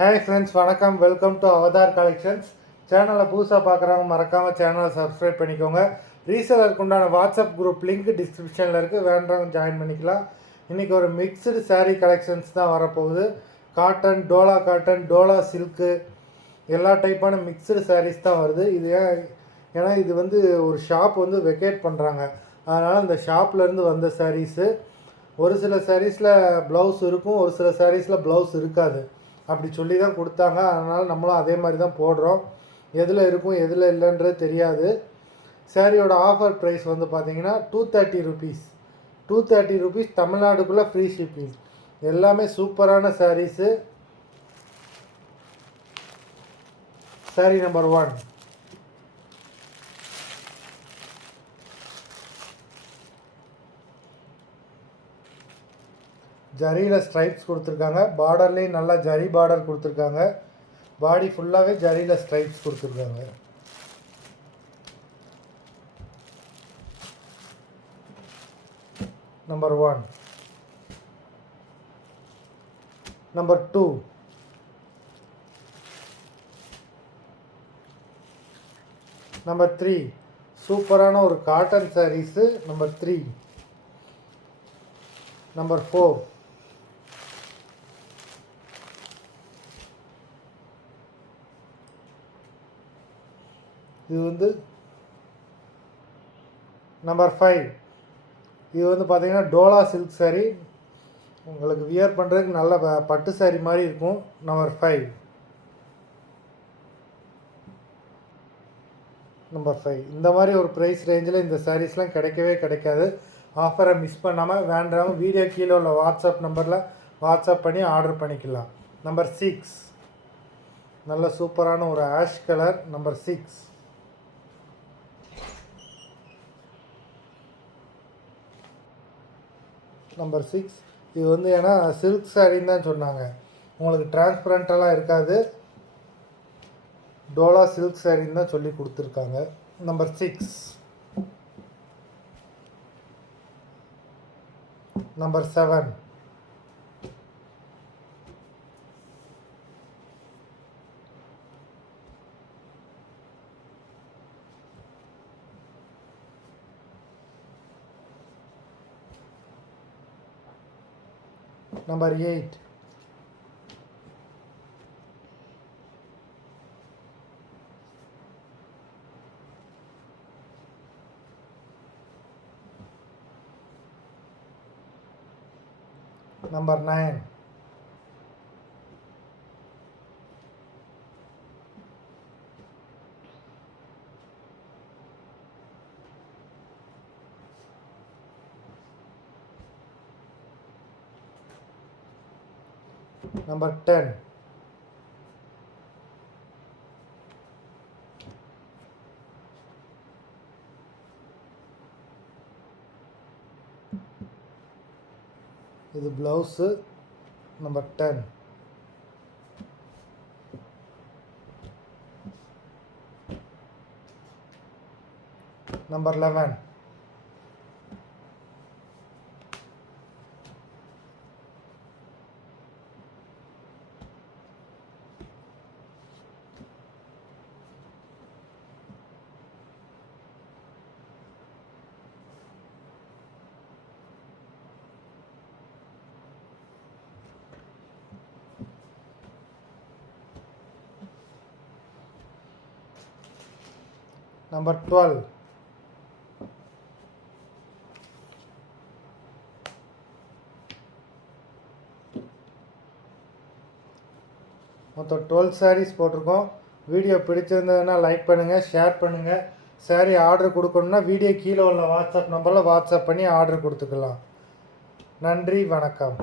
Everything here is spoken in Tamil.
ஹாய் ஃப்ரெண்ட்ஸ், வணக்கம். Welcome to Avatar collections. சேனலை புதுசாக பார்க்குறவங்க மறக்காமல் சேனலை சப்ஸ்கிரைப் பண்ணிக்கோங்க. ரீசேலருக்கு உண்டான வாட்ஸ்அப் குரூப் லிங்க் டிஸ்கிரிப்ஷனில் இருக்குது, வேண்டவங்க ஜாயின் பண்ணிக்கலாம். இன்றைக்கி ஒரு மிக்சடு சாரீ கலெக்ஷன்ஸ் தான் வரப்போகுது. காட்டன், டோலா சில்க்கு எல்லா டைப்பான மிக்சடு சாரீஸ் தான் வருது. இது ஏன்னா இது ஒரு ஷாப் வெக்கேட் பண்ணுறாங்க, அதனால் இந்த ஷாப்லேருந்து வந்த சாரீஸு. ஒரு சில சாரீஸில் ப்ளவுஸ் இருக்கும், ஒரு சில சாரீஸில் ப்ளவுஸ் இருக்காது. அப்படி சொல்லி தான் கொடுத்தாங்க, அதனால் நம்மளும் அதே மாதிரி தான் போடுறோம். எதில் இருக்கும் எதில் இல்லைன்றது தெரியாது. சாரியோட ஆஃபர் ப்ரைஸ் பார்த்தீங்கன்னா 230 ருபீஸ். 230 ருபீஸ், தமிழ்நாடுக்குள்ளே ஃப்ரீ ஷிப்பிங். எல்லாமே சூப்பரான சாரீஸு. சாரீ நம்பர் 1. ஜரியில் ஸ்ட்ரைப்ஸ் கொடுத்துருக்காங்க, பார்டர்லேயும் நல்லா ஜரி பார்டர் கொடுத்துருக்காங்க. பாடி ஃபுல்லாகவே ஜரியில் ஸ்ட்ரைப்ஸ் கொடுத்துருக்காங்க. நம்பர் 1. நம்பர் 2. நம்பர் 3. சூப்பரான ஒரு காட்டன் சாரீஸு. நம்பர் 3. நம்பர் 4. இது நம்பர் 5. இது பார்த்தீங்கன்னா டோலா சில்க் சாரீ. உங்களுக்கு வியர் பண்ணுறதுக்கு நல்ல பட்டு சாரீ மாதிரி இருக்கும். நம்பர் 5. நம்பர் 5. இந்த மாதிரி ஒரு ப்ரைஸ் ரேஞ்சில் இந்த சாரீஸ்லாம் கிடைக்கவே கிடைக்காது. ஆஃபரை மிஸ் பண்ணாமல் வேண்டாம், வீடியோ கீழே உள்ள வாட்ஸ்அப் நம்பரில் வாட்ஸ்அப் பண்ணி ஆர்டர் பண்ணிக்கலாம். நம்பர் 6. நல்ல சூப்பரான ஒரு ஆஷ் கலர். நம்பர் 6. நம்பர் 6. இது ஏன்னா சில்க் சாரின்னு தான் சொன்னாங்க, உங்களுக்கு டிரான்ஸ்பரண்ட்டெல்லாம் இருக்காது. டோலா சில்க் சாரின்னு தான் சொல்லி கொடுத்துருக்காங்க. Number 6. Number 7. Number 8. Number 9. Number 10. இது ப்ளவுஸு. நம்பர் 10. நம்பர் 11. நம்பர் 12. மொத்தம் 12 சாரீஸ் போட்டிருக்கோம். வீடியோ பிடிச்சிருந்ததுன்னா லைக் பண்ணுங்கள், ஷேர் பண்ணுங்கள். சாரீ ஆர்டர் கொடுக்கணுன்னா வீடியோ கீழே உள்ள வாட்ஸ்அப் நம்பரில் வாட்ஸ்அப் பண்ணி ஆர்டர் கொடுத்துக்கலாம். நன்றி, வணக்கம்.